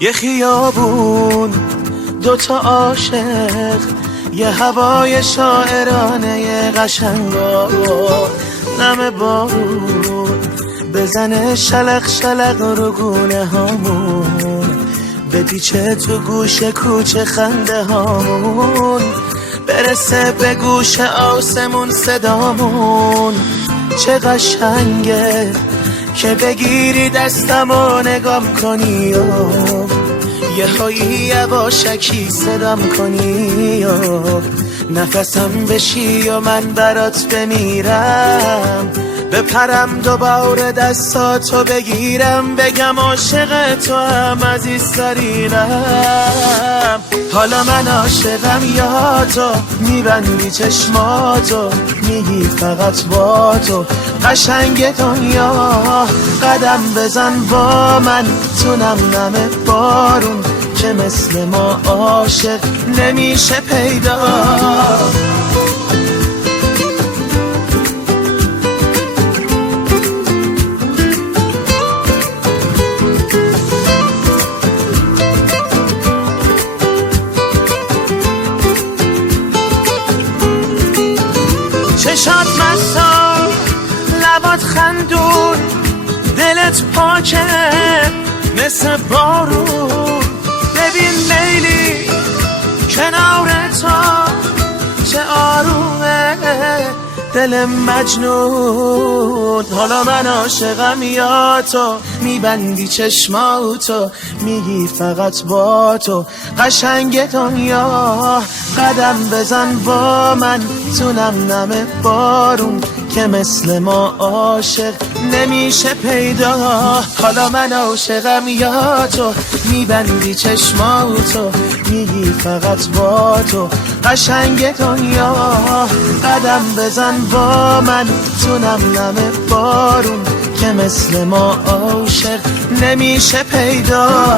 یه خیابون، دوتا عاشق، یه هوای شاعرانه قشنگا، نم بارون بزنه شلق شلق رو گونه هامون، بپیچه تو گوش کوچه خنده هامون، برسه به گوش آسمون صدامون. چه قشنگه که بگیری دستم و نگام کنی و یه هایی یواشکی صدام کنی و نفسم بشی و من برات بمیرم، بپرم دوباره دستاتو بگیرم، بگم عاشق تو هم عزیزترینم. حالا من عاشقم یا تو، میبندی چشماتو میگی فقط با تو قشنگ دنیا. قدم بزن با من تو نم نم بارون که مثل ما عاشق نمیشه پیدا. چشات مسا، لبات خندون، دلت پاکه مثل بارون. ببین لیلی کنار تو چه آرومه دل مجنون. حالا من عاشقم یا تو، میبندی چشماتو میگی فقط با تو قشنگ دنیا. قدم بزن با من تو نم نم بارون که مثل ما عاشق نمیشه پیدا. حالا من عاشقم یا تو، میبندی چشماتو میگی فقط با تو قشنگ دنیا. قدم بزن با من تو نم نم بارون که مثل ما عاشق نمیشه پیدا.